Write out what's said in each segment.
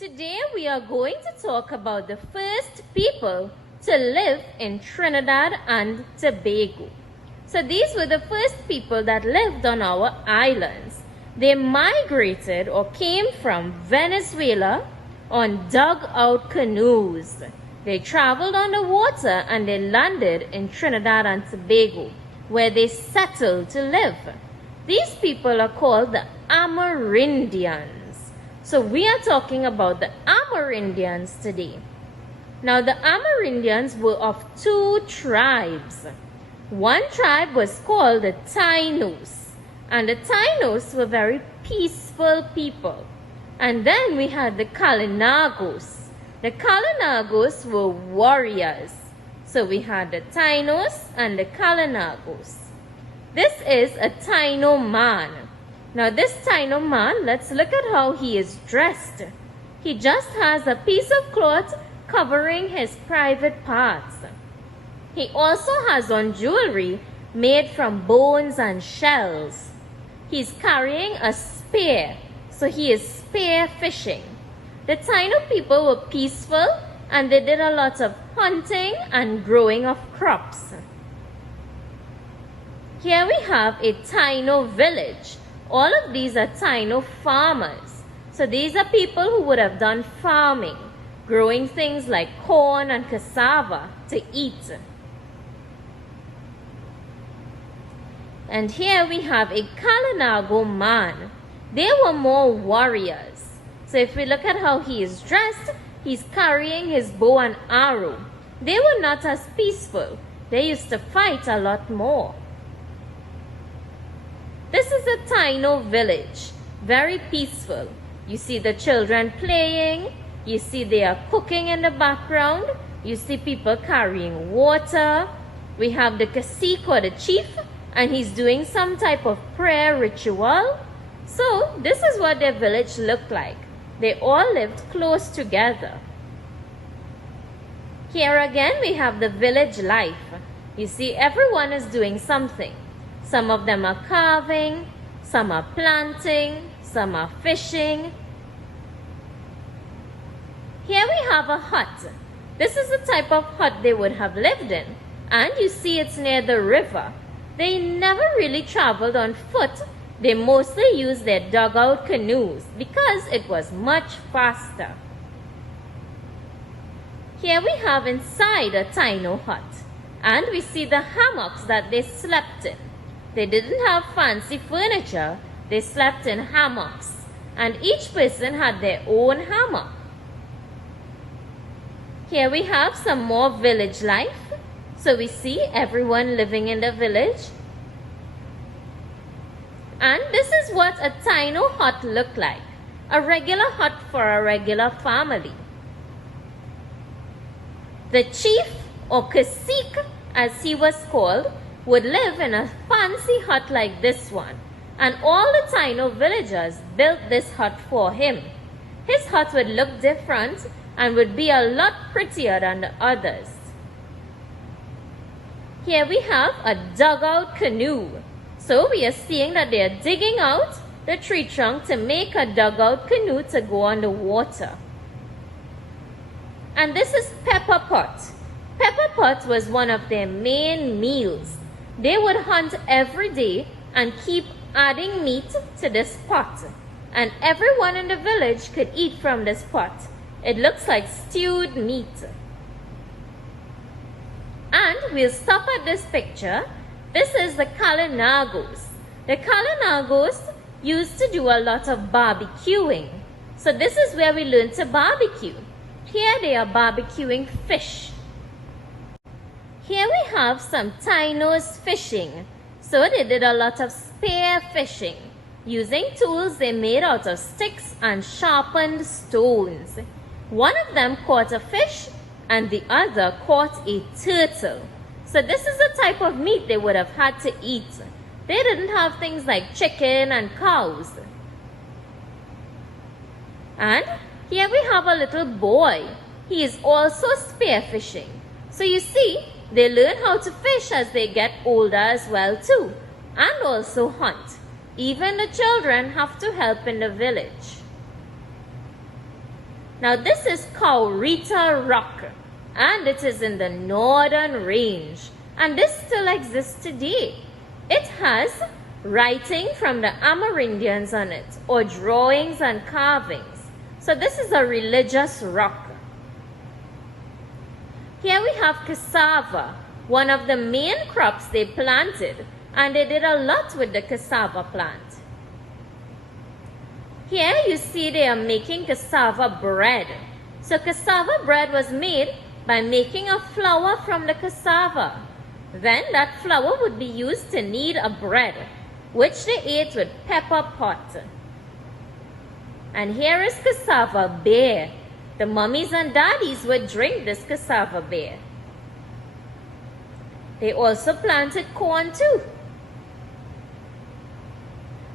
Today we are going to talk about the first people to live in Trinidad and Tobago. So these were the first people that lived on our islands. They migrated or came from Venezuela on dug-out canoes. They traveled on the water and they landed in Trinidad and Tobago, where they settled to live. These people are called the Amerindians. So we are talking about the Amerindians today. Now the Amerindians were of two tribes. One tribe was called the Tainos, and the Tainos were very peaceful people. And then we had the Kalinagos. The Kalinagos were warriors. So we had the Tainos and the Kalinagos. This is a Taino man. Now this Taino man, let's look at how he is dressed. He just has a piece of cloth covering his private parts. He also has on jewelry made from bones and shells. He's carrying a spear, so he is spear fishing. The Taino people were peaceful and they did a lot of hunting and growing of crops. Here we have a Taino village. All of these are Taino farmers. So these are people who would have done farming, growing things like corn and cassava to eat. And here we have a Kalinago man. They were more warriors. So if we look at how he is dressed, he's carrying his bow and arrow. They were not as peaceful. They used to fight a lot more. This is a Taino village, very peaceful. You see the children playing, you see they are cooking in the background, you see people carrying water. We have the cacique or the chief, and he's doing some type of prayer ritual. So this is what their village looked like. They all lived close together. Here again we have the village life. You see everyone is doing something. Some of them are carving, some are planting, some are fishing. Here we have a hut. This is the type of hut they would have lived in. And you see it's near the river. They never really traveled on foot. They mostly used their dugout canoes because it was much faster. Here we have inside a Taino hut. And we see the hammocks that they slept in. They didn't have fancy furniture. They slept in hammocks. And each person had their own hammock. Here we have some more village life. So we see everyone living in the village. And this is what a Taino hut looked like. A regular hut for a regular family. The chief or cacique, as he was called, would live in a fancy hut like this one. And all the Taino villagers built this hut for him. His hut would look different and would be a lot prettier than the others. Here we have a dugout canoe. So we are seeing that they are digging out the tree trunk to make a dugout canoe to go on the water. And this is pepper pot. Pepper pot was one of their main meals. They would hunt every day and keep adding meat to this pot. And everyone in the village could eat from this pot. It looks like stewed meat. And we'll stop at this picture. This is the Kalinagos. The Kalinagos used to do a lot of barbecuing. So this is where we learn to barbecue. Here they are barbecuing fish. Here we have some Tainos fishing. So they did a lot of spear fishing, using tools they made out of sticks and sharpened stones. One of them caught a fish and the other caught a turtle. So this is the type of meat they would have had to eat. They didn't have things like chicken and cows. And here we have a little boy. He is also spear fishing. So you see, they learn how to fish as they get older as well too, and also hunt. Even the children have to help in the village. Now this is Kaurita Rock, and it is in the northern range, and this still exists today. It has writing from the Amerindians on it, or drawings and carvings. So this is a religious rock. Here we have cassava, one of the main crops they planted, and they did a lot with the cassava plant. Here you see they are making cassava bread. So cassava bread was made by making a flour from the cassava. Then that flour would be used to knead a bread, which they ate with pepper pot. And here is cassava beer. The mummies and daddies would drink this cassava beer. They also planted corn too.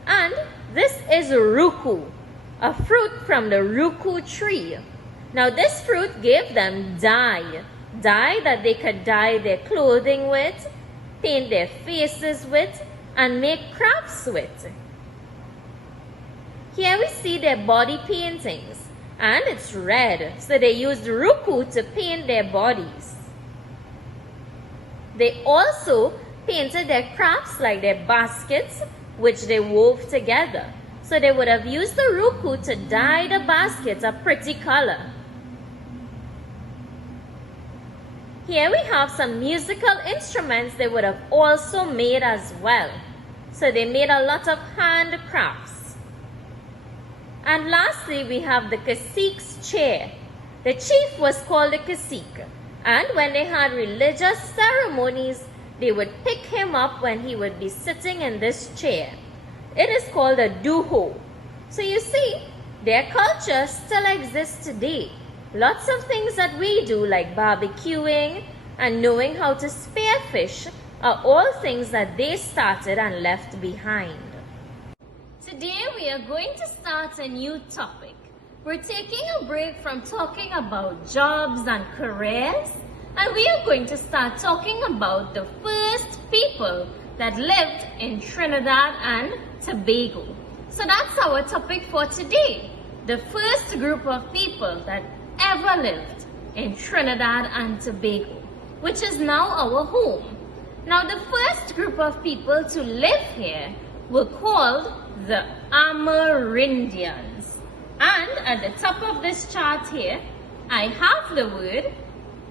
And this is ruku, a fruit from the ruku tree. Now this fruit gave them dye that they could dye their clothing with, paint their faces with, and make crafts with. Here we see their body paintings, and it's red, so they used ruku to paint their bodies. They also painted their crafts like their baskets, which they wove together. So they would have used the ruku to dye the baskets a pretty color. Here we have some musical instruments they would have also made as well. So they made a lot of handcrafts. And lastly, we have the cacique's chair. The chief was called a cacique. And when they had religious ceremonies, they would pick him up when he would be sitting in this chair. It is called a duho. So you see, their culture still exists today. Lots of things that we do, like barbecuing and knowing how to spear fish, are all things that they started and left behind. Today we are going to start a new topic. We're taking a break from talking about jobs and careers, and we are going to start talking about the first people that lived in Trinidad and Tobago. So that's our topic for today. The first group of people that ever lived in Trinidad and Tobago, which is now our home. Now the first group of people to live here were called the Amerindians. And at the top of this chart here, I have the word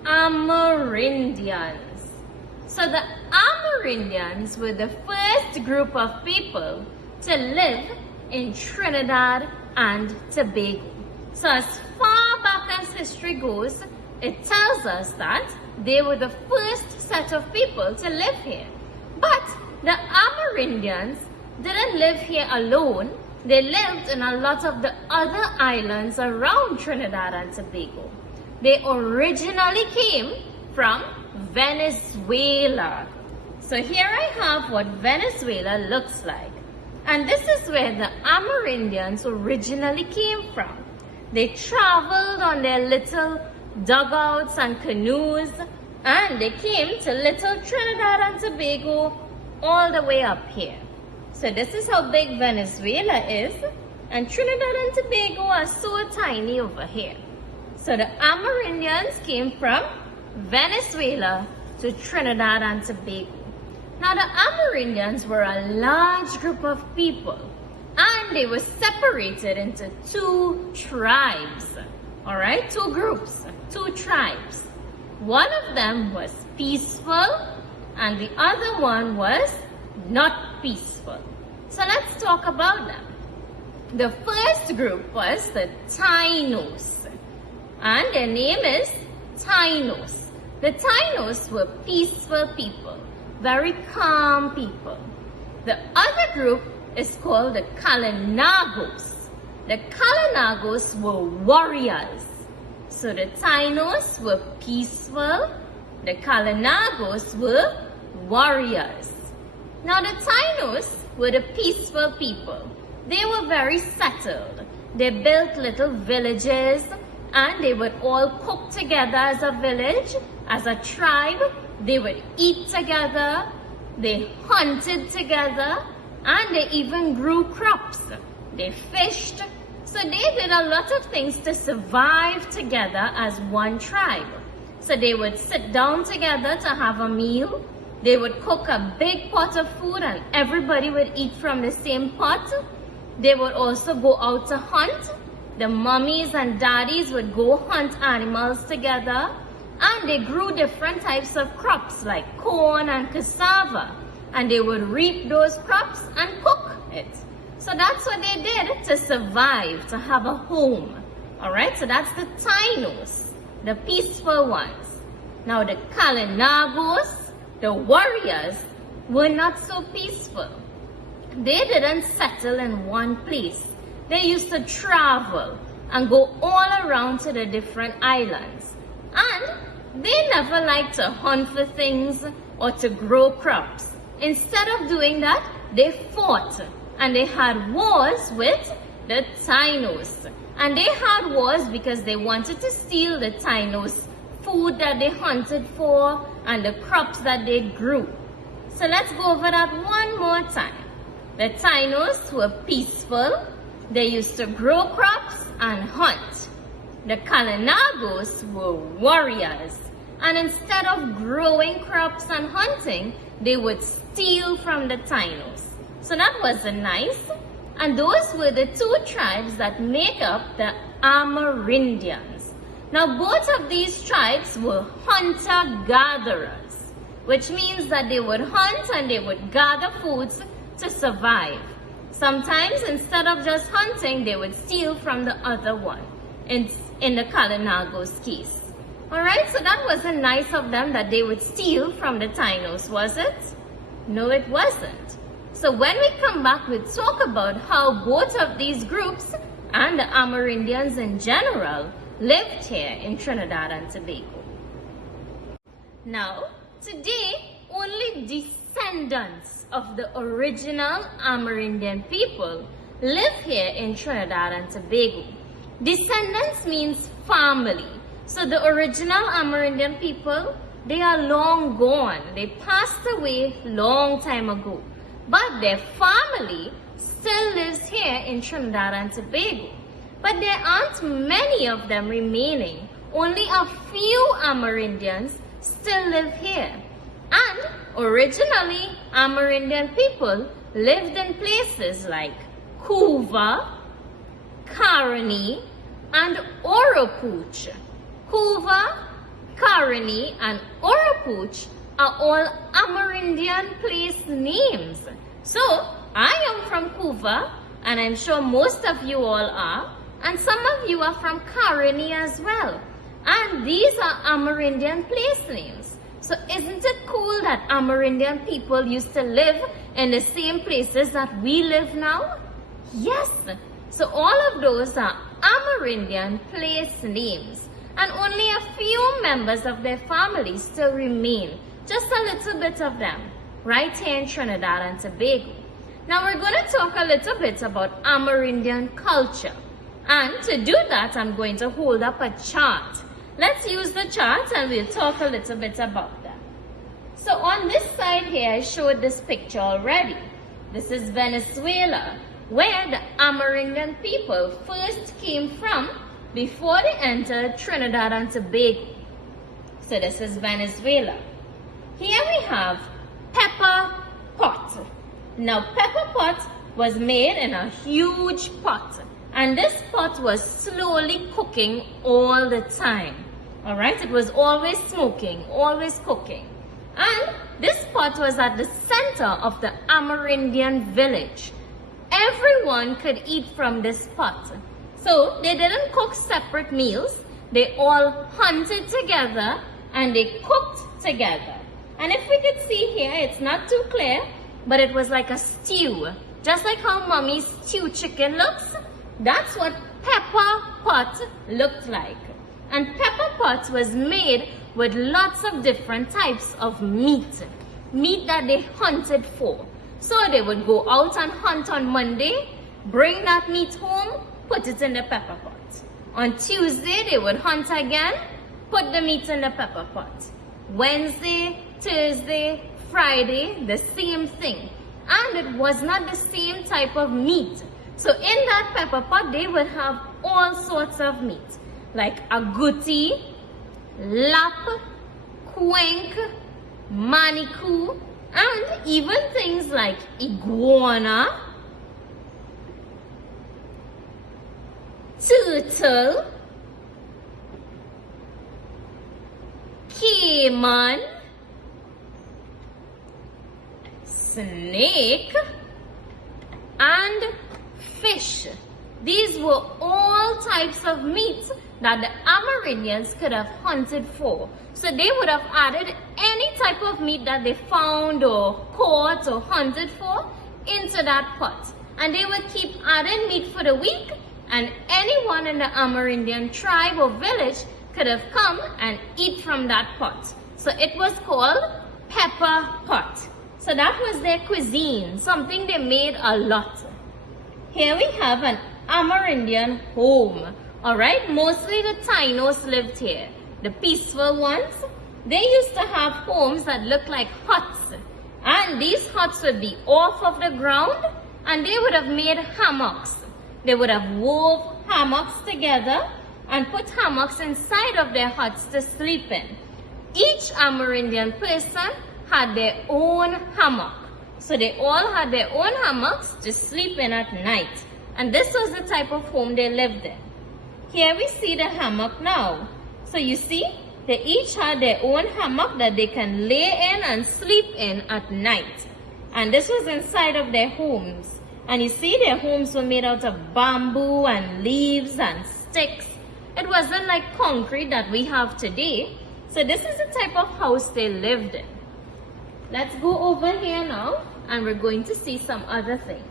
Amerindians. So the Amerindians were the first group of people to live in Trinidad and Tobago. So as far back as history goes, it tells us that they were the first set of people to live here. But the Amerindians didn't live here alone. They lived in a lot of the other islands around Trinidad and Tobago. They originally came from Venezuela. So here I have what Venezuela looks like. And this is where the Amerindians originally came from. They traveled on their little dugouts and canoes, and they came to little Trinidad and Tobago all the way up here. So this is how big Venezuela is, and Trinidad and Tobago are so tiny over here. So the Amerindians came from Venezuela to Trinidad and Tobago. Now the Amerindians were a large group of people, and they were separated into two tribes. Alright, two groups, two tribes. One of them was peaceful, and the other one was not peaceful. So let's talk about them. The first group was the Tainos, and their name is Tainos. The Tainos were peaceful people, very calm people. The other group is called the Kalinagos. The Kalinagos were warriors. So the Tainos were peaceful, the Kalinagos were warriors. Now the Tainos were the peaceful people. They were very settled. They built little villages, and they would all cook together as a village, as a tribe. They would eat together, they hunted together, and they even grew crops. They fished. So they did a lot of things to survive together as one tribe. So they would sit down together to have a meal. They would cook a big pot of food and everybody would eat from the same pot. They would also go out to hunt. The mummies and daddies would go hunt animals together. And they grew different types of crops like corn and cassava. And they would reap those crops and cook it. So that's what they did to survive, to have a home. Alright, so that's the Tainos, the peaceful ones. Now the Kalinagos, the warriors, were not so peaceful. They didn't settle in one place. They used to travel and go all around to the different islands. And they never liked to hunt for things or to grow crops. Instead of doing that, they fought and they had wars with the Tainos. And they had wars because they wanted to steal the Tainos' food that they hunted for and the crops that they grew. So let's go over that one more time. The Tainos were peaceful. They used to grow crops and hunt. The Kalinagos were warriors. And instead of growing crops and hunting, they would steal from the Tainos. So that wasn't nice. And those were the two tribes that make up the Amerindians. Now both of these tribes were hunter-gatherers, which means that they would hunt and they would gather foods to survive. Sometimes instead of just hunting, they would steal from the other one, in the Kalinagos case. Alright, so that wasn't nice of them that they would steal from the Tainos, was it? No, it wasn't. So when we come back, we'll talk about how both of these groups and the Amerindians in general lived here in Trinidad and Tobago. Now, today, only descendants of the original Amerindian people live here in Trinidad and Tobago. Descendants means family. So the original Amerindian people, they are long gone. They passed away long time ago. But their family still lives here in Trinidad and Tobago. But there aren't many of them remaining. Only a few Amerindians still live here. And originally, Amerindian people lived in places like Couva, Caroni, and Oropouche. Couva, Caroni, and Oropouche are all Amerindian place names. So, I am from Couva, and I'm sure most of you all are, and some of you are from Caroni as well. And these are Amerindian place names. So isn't it cool that Amerindian people used to live in the same places that we live now? Yes. So all of those are Amerindian place names. And only a few members of their families still remain. Just a little bit of them, right here in Trinidad and Tobago. Now we're going to talk a little bit about Amerindian culture. And to do that, I'm going to hold up a chart. Let's use the chart and we'll talk a little bit about that. So on this side here, I showed this picture already. This is Venezuela, where the Amerindian people first came from before they entered Trinidad and Tobago. So this is Venezuela. Here we have pepper pot. Now pepper pot was made in a huge pot. And this pot was slowly cooking all the time. Alright, it was always smoking, always cooking. And this pot was at the center of the Amerindian village. Everyone could eat from this pot. So they didn't cook separate meals. They all hunted together and they cooked together. And if we could see here, it's not too clear, but it was like a stew. Just like how mommy's stew chicken looks, that's what pepper pot looked like. And pepper pot was made with lots of different types of meat. Meat that they hunted for. So they would go out and hunt on Monday, bring that meat home, put it in the pepper pot. On Tuesday, they would hunt again, put the meat in the pepper pot. Wednesday, Thursday, Friday, the same thing. And it was not the same type of meat. So in that pepper pot, they would have all sorts of meat, like agouti, lap, quink, manikou, and even things like iguana, turtle, caiman, snake, and fish. These were all types of meat that the Amerindians could have hunted for. So they would have added any type of meat that they found or caught or hunted for into that pot. And they would keep adding meat for the week, and anyone in the Amerindian tribe or village could have come and eat from that pot. So it was called pepper pot. So that was their cuisine, something they made a lot. Here we have an Amerindian home. Alright, mostly the Tainos lived here. The peaceful ones, they used to have homes that looked like huts. And these huts would be off of the ground, and they would have made hammocks. They would have wove hammocks together and put hammocks inside of their huts to sleep in. Each Amerindian person had their own hammock. So they all had their own hammocks to sleep in at night. And this was the type of home they lived in. Here we see the hammock now. So you see, they each had their own hammock that they can lay in and sleep in at night. And this was inside of their homes. And you see, their homes were made out of bamboo and leaves and sticks. It wasn't like concrete that we have today. So this is the type of house they lived in. Let's go over here now, and we're going to see some other things.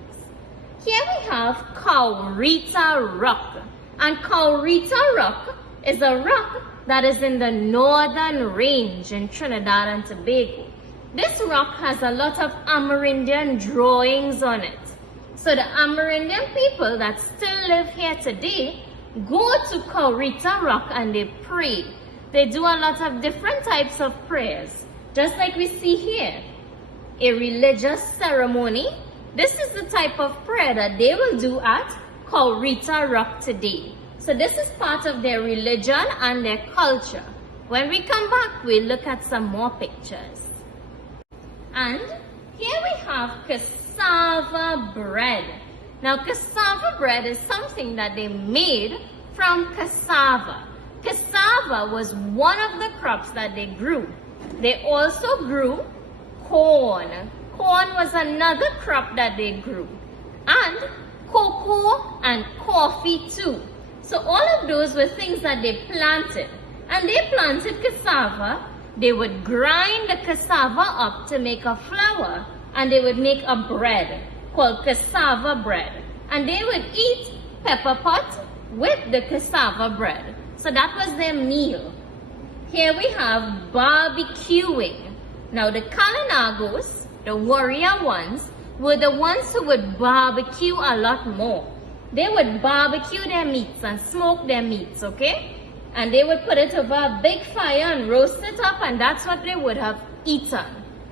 Here we have Kaurita Rock. And Kaurita Rock is a rock that is in the northern range in Trinidad and Tobago. This rock has a lot of Amerindian drawings on it. So the Amerindian people that still live here today go to Kaurita Rock and they pray. They do a lot of different types of prayers, just like we see here. A religious ceremony. This is the type of prayer that they will do at Kaurita Rock today. So this is part of their religion and their culture. When we come back, we'll look at some more pictures. And here we have cassava bread. Now cassava bread is something that they made from cassava. Cassava was one of the crops that they grew. They also grew corn. Corn was another crop that they grew. And cocoa and coffee too. So all of those were things that they planted. And they planted cassava. They would grind the cassava up to make a flour. And they would make a bread called cassava bread. And they would eat pepper pot with the cassava bread. So that was their meal. Here we have barbecuing. Now the Kalinagos, the warrior ones, were the ones who would barbecue a lot more. They would barbecue their meats and smoke their meats, okay? And they would put it over a big fire and roast it up, and that's what they would have eaten.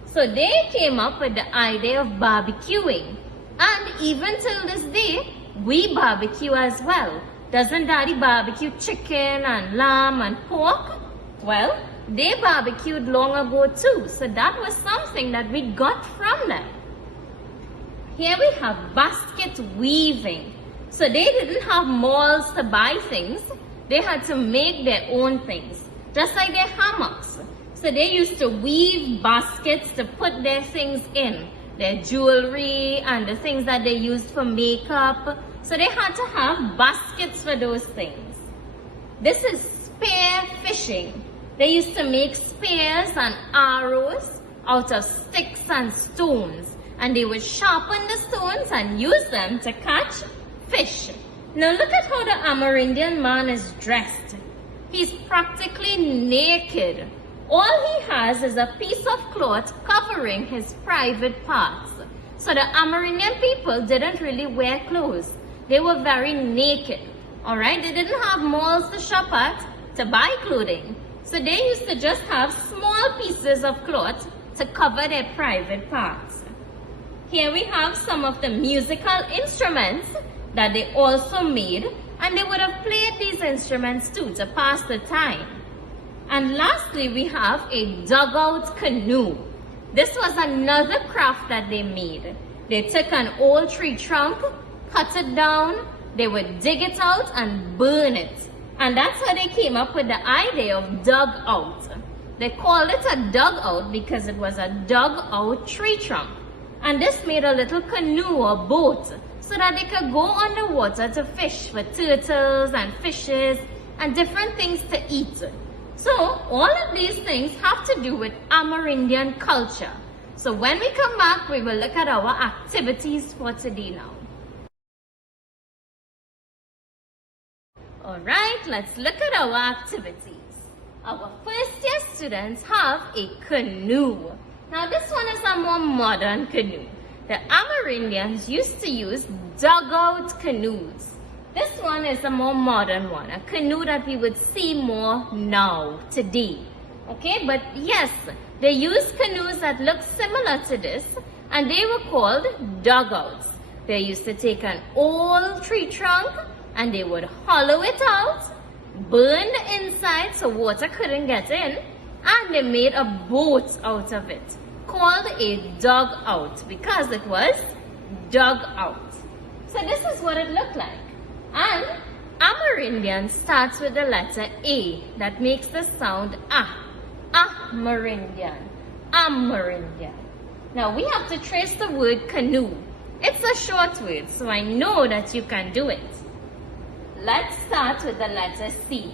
So they came up with the idea of barbecuing. And even till this day, we barbecue as well. Doesn't Daddy barbecue chicken and lamb and pork? Well, they barbecued long ago too. So that was something that we got from them. Here we have basket weaving. So they didn't have malls to buy things. They had to make their own things, just like their hammocks. So they used to weave baskets to put their things in, their jewelry and the things that they used for makeup. So they had to have baskets for those things. This is spear fishing. They used to make spears and arrows out of sticks and stones. And they would sharpen the stones and use them to catch fish. Now look at how the Amerindian man is dressed. He's practically naked. All he has is a piece of cloth covering his private parts. So the Amerindian people didn't really wear clothes. They were very naked. Alright, they didn't have malls to shop at to buy clothing. So they used to just have small pieces of cloth to cover their private parts. Here we have some of the musical instruments that they also made, and they would have played these instruments too to pass the time. And lastly, we have a dugout canoe. This was another craft that they made. They took an old tree trunk, cut it down, they would dig it out and burn it. And that's how they came up with the idea of dugout. They called it a dugout because it was a dug-out tree trunk. And this made a little canoe or boat so that they could go underwater to fish for turtles and fishes and different things to eat. So all of these things have to do with Amerindian culture. So when we come back, we will look at our activities for today now. Alright, let's look at our activities. Our first year students have a canoe. Now this one is a more modern canoe. The Amerindians used to use dugout canoes. This one is a more modern one, a canoe that we would see more now, today. Okay, but yes, they used canoes that look similar to this, and they were called dugouts. They used to take an old tree trunk and they would hollow it out, burn the inside so water couldn't get in, and they made a boat out of it called a dugout because it was dug out. So this is what it looked like. And Amerindian starts with the letter A that makes the sound ah. Amerindian. Amerindian. Now we have to trace the word canoe. It's a short word, so I know that you can do it. Let's start with the letter C.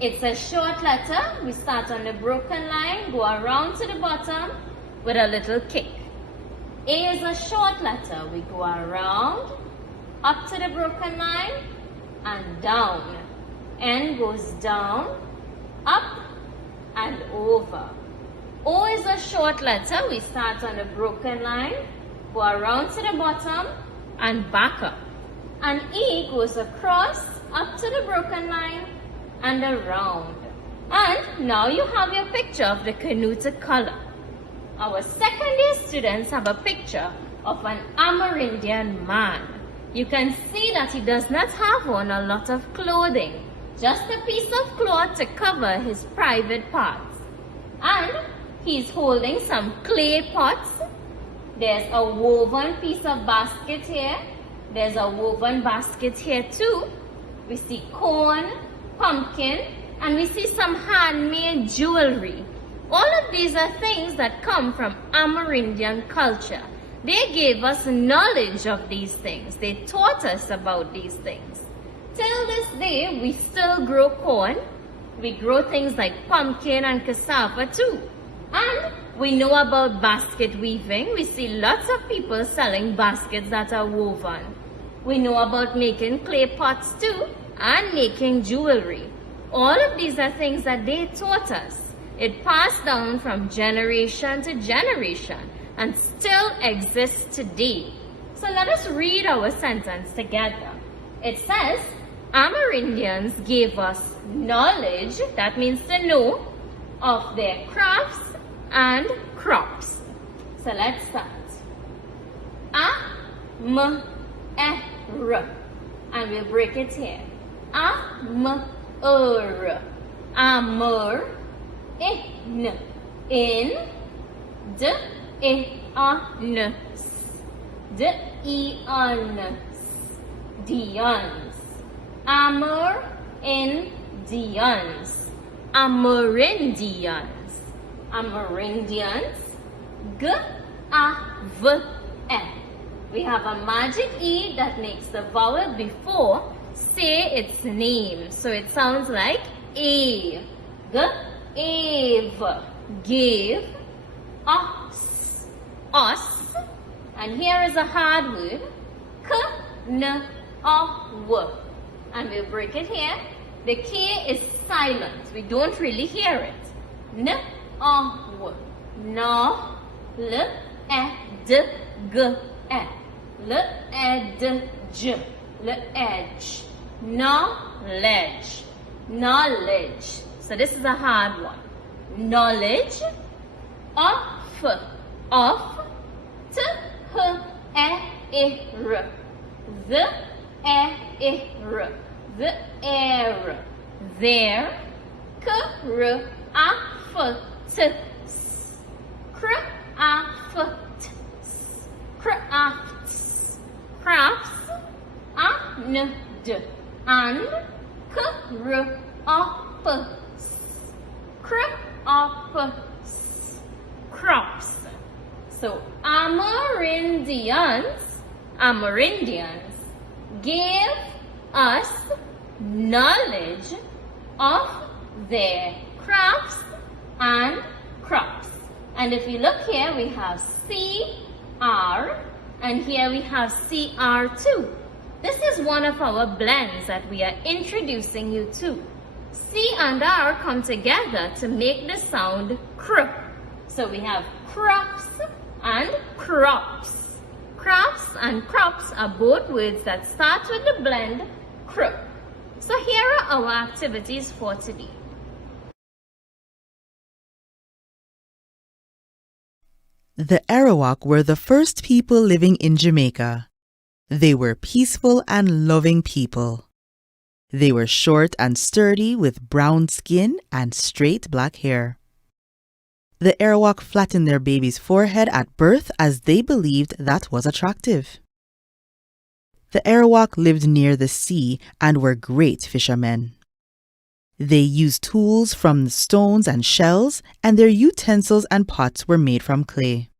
It's a short letter. We start on the broken line, go around to the bottom with a little kick. A is a short letter. We go around, up to the broken line, and down. N goes down, up, and over. O is a short letter. We start on the broken line, go around to the bottom, and back up. And E goes across, up to the broken line, and around. And now you have your picture of the canoe to color. Our second year students have a picture of an Amerindian man. You can see that he does not have on a lot of clothing, just a piece of cloth to cover his private parts. And he's holding some clay pots. There's a woven piece of basket here. There's a woven basket here too. We see corn, pumpkin, and we see some handmade jewelry. All of these are things that come from Amerindian culture. They gave us knowledge of these things. They taught us about these things. Till this day, we still grow corn. We grow things like pumpkin and cassava too. And we know about basket weaving. We see lots of people selling baskets that are woven. We know about making clay pots too and making jewelry. All of these are things that they taught us. It passed down from generation to generation and still exists today. So let us read our sentence together. It says, Amerindians gave us knowledge, that means to know, of their crafts and crops. So let's start. A-M-E-R. And we'll break it here. A-M-E-R. Amur. In. In. D-E-A-N. D-E-A-N. Dians. Amur. Indians. Amerindians. Amerindians. G-A-V-E. We have a magic E that makes the vowel before say its name. So it sounds like A. G-A-V. Give. Us. Us. And here is a hard word. K-N-A-W. And we'll break it here. The K is silent. We don't really hear it. N-A-W. No. L-E-D-G-E. L-E-D-J. L-edge. Knowledge. Knowledge. So this is a hard one. Knowledge. Of. Of. T-H-E-R. The er, the air. There, craft, crafts, crafts, and crops. So Amerindians gave us knowledge of their crafts and crops. And if you look here, we have CR, and here we have CR2. This is one of our blends that we are introducing you to. C and R come together to make the sound cr. So we have crops and crops. Crops and crops are both words that start with the blend cr. So here are our activities for today. The Arawak were the first people living in Jamaica. They were peaceful and loving people. They were short and sturdy with brown skin and straight black hair. The Arawak flattened their baby's forehead at birth as they believed that was attractive. The Arawak lived near the sea and were great fishermen. They used tools from stones and shells, and their utensils and pots were made from clay.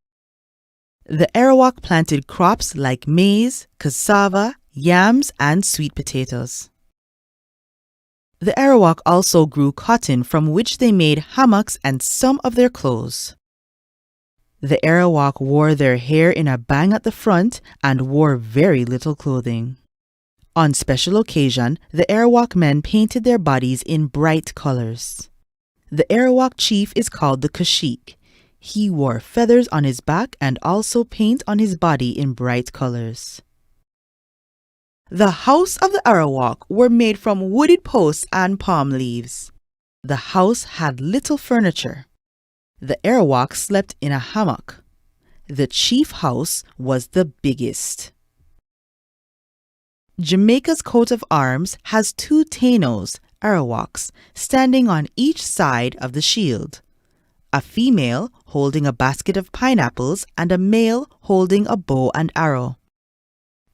The Arawak planted crops like maize, cassava, yams, and sweet potatoes. The Arawak also grew cotton from which they made hammocks and some of their clothes. The Arawak wore their hair in a bang at the front and wore very little clothing. On special occasion, the Arawak men painted their bodies in bright colors. The Arawak chief is called the Kashik. He wore feathers on his back and also paint on his body in bright colors. The house of the Arawak were made from wooded posts and palm leaves. The house had little furniture. The Arawak slept in a hammock. The chief house was the biggest. Jamaica's coat of arms has two Tainos, Arawaks, standing on each side of the shield. A female holding a basket of pineapples and a male holding a bow and arrow.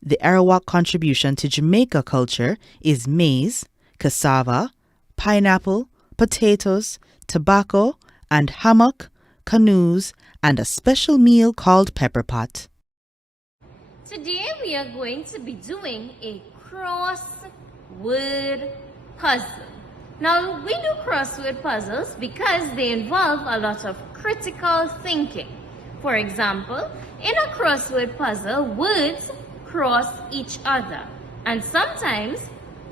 The Arawak contribution to Jamaica culture is maize, cassava, pineapple, potatoes, tobacco, and hammock, canoes, and a special meal called pepper pot. Today we are going to be doing a crossword puzzle. Now we do crossword puzzles because they involve a lot of critical thinking. For example, in a crossword puzzle, words cross each other, and sometimes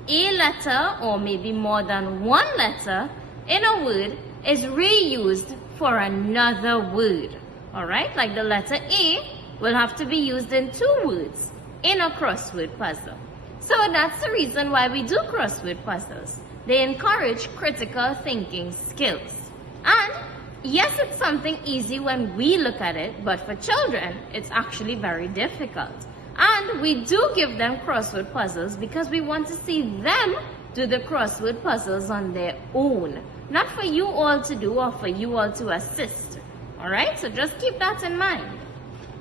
a letter or maybe more than one letter in a word is reused for another word. Alright, like the letter A will have to be used in two words in a crossword puzzle. So that's the reason why we do crossword puzzles. They encourage critical thinking skills. And yes, it's something easy when we look at it, but for children, it's actually very difficult. And we do give them crossword puzzles because we want to see them do the crossword puzzles on their own. Not for you all to do or for you all to assist. Alright, so just keep that in mind.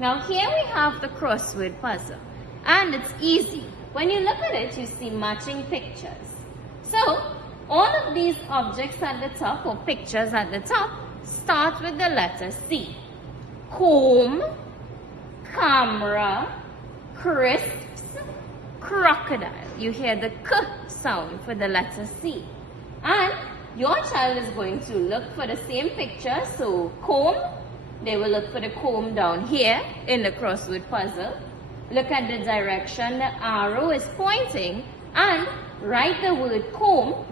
Now here we have the crossword puzzle. And it's easy. When you look at it, you see matching pictures. So, all of these objects at the top, or pictures at the top, start with the letter C. Comb, camera, crisps, crocodile. You hear the K sound for the letter C. And your child is going to look for the same picture. So, comb, they will look for the comb down here in the crossword puzzle. Look at the direction the arrow is pointing and write the word comb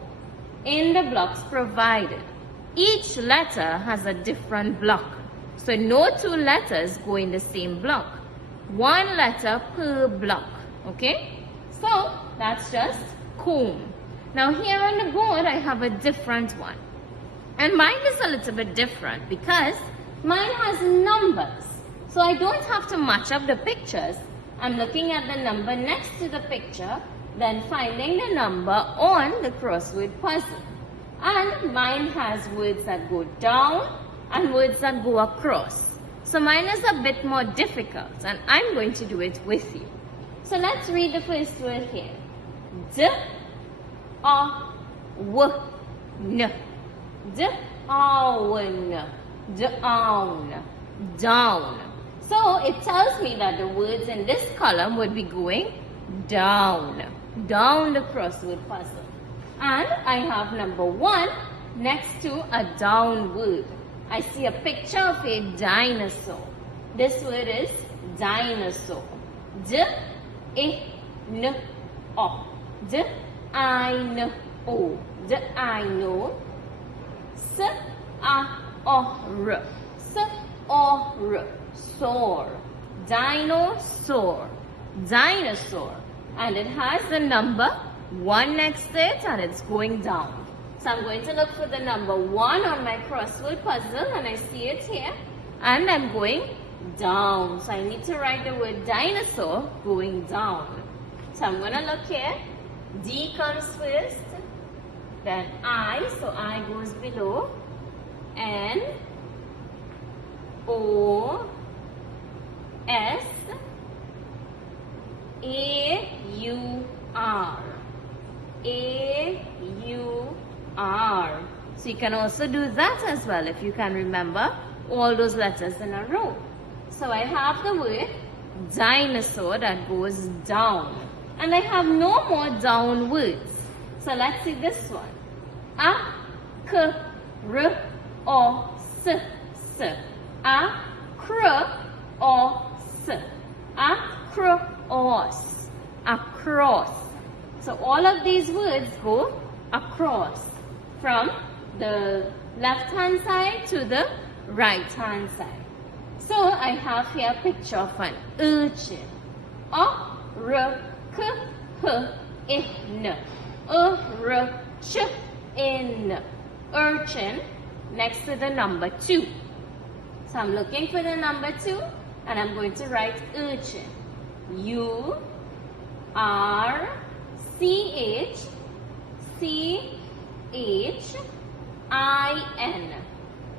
in the blocks provided. Each letter has a different block. So no two letters go in the same block. One letter per block. Okay? So that's just comb. Now here on the board I have a different one. And mine is a little bit different because mine has numbers. So I don't have to match up the pictures. I'm looking at the number next to the picture then finding the number on the crossword puzzle. And mine has words that go down and words that go across. So mine is a bit more difficult, and I'm going to do it with you. So let's read the first word here. D-A-W-N. D-A-W-N. Down. Down. So it tells me that the words in this column would be going down. Down the crossword puzzle. And I have number 1 next to a down word. I see a picture of a dinosaur. This word is dinosaur. D-I-N-O. D-I-N-O. D-I-N-O. S-A-O-R. S-O-R. Soar. Dinosaur. Dinosaur. And it has the number 1 next to it, and it's going down. So I'm going to look for the number 1 on my crossword puzzle, and I see it here. And I'm going down. So I need to write the word dinosaur going down. So I'm going to look here. D comes first. Then I. So I goes below. N. O. S. A-U-R. A-U-R. So you can also do that as well if you can remember all those letters in a row. So I have the word dinosaur that goes down. And I have no more down words. So let's see this one. A-C-R-O-S. A-C-R-O-S. Across. Across. So all of these words go across from the left hand side to the right hand side. So I have here a picture of an urchin. U-R-C-H-I-N. U-R-C-H-I-N. Urchin next to the number 2. So I'm looking for the number 2 and I'm going to write urchin. U-R-C-H-C-H-I-N.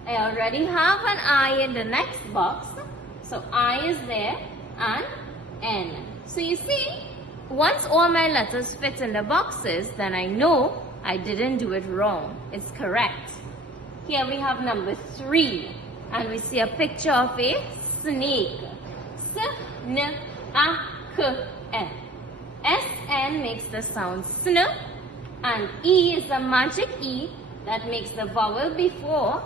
I already have an I in the next box. So I is there and N. So you see, once all my letters fit in the boxes, then I know I didn't do it wrong. It's correct. Here we have number 3. And we see a picture of a snake. S-N-A-K-N. S-N makes the sound sn, and E is a magic E that makes the vowel before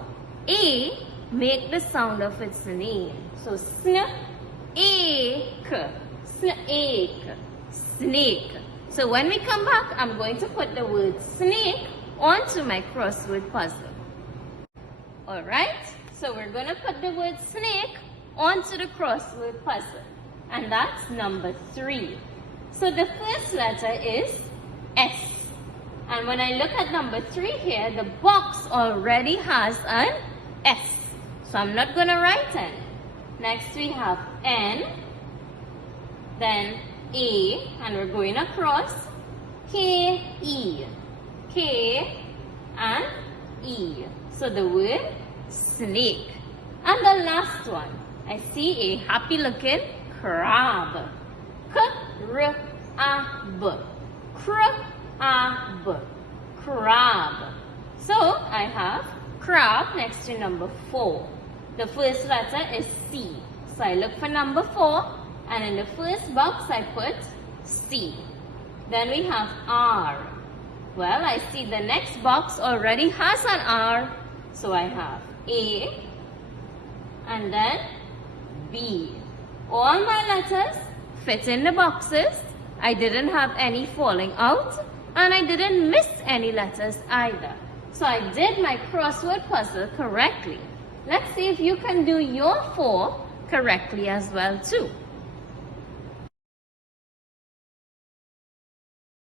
A make the sound of its name. So sn-a-k, snake, snake. So when we come back, I'm going to put the word snake onto my crossword puzzle. Alright, so we're going to put the word snake onto the crossword puzzle. And that's number 3. So the first letter is S. And when I look at number 3 here, the box already has an S. So I'm not going to write N. Next we have N, then A, and we're going across, K-E, K and E. So the word snake. And the last one, I see a happy looking crab. K-R-A-B. Crab. Crab. So I have crab next to number 4. The first letter is C. So I look for number 4, and in the first box I put C. Then we have R. Well, I see the next box already has an R. So I have A and then B. All my letters fit in the boxes. I didn't have any falling out, and I didn't miss any letters either. So I did my crossword puzzle correctly. Let's see if you can do your 4 correctly as well too.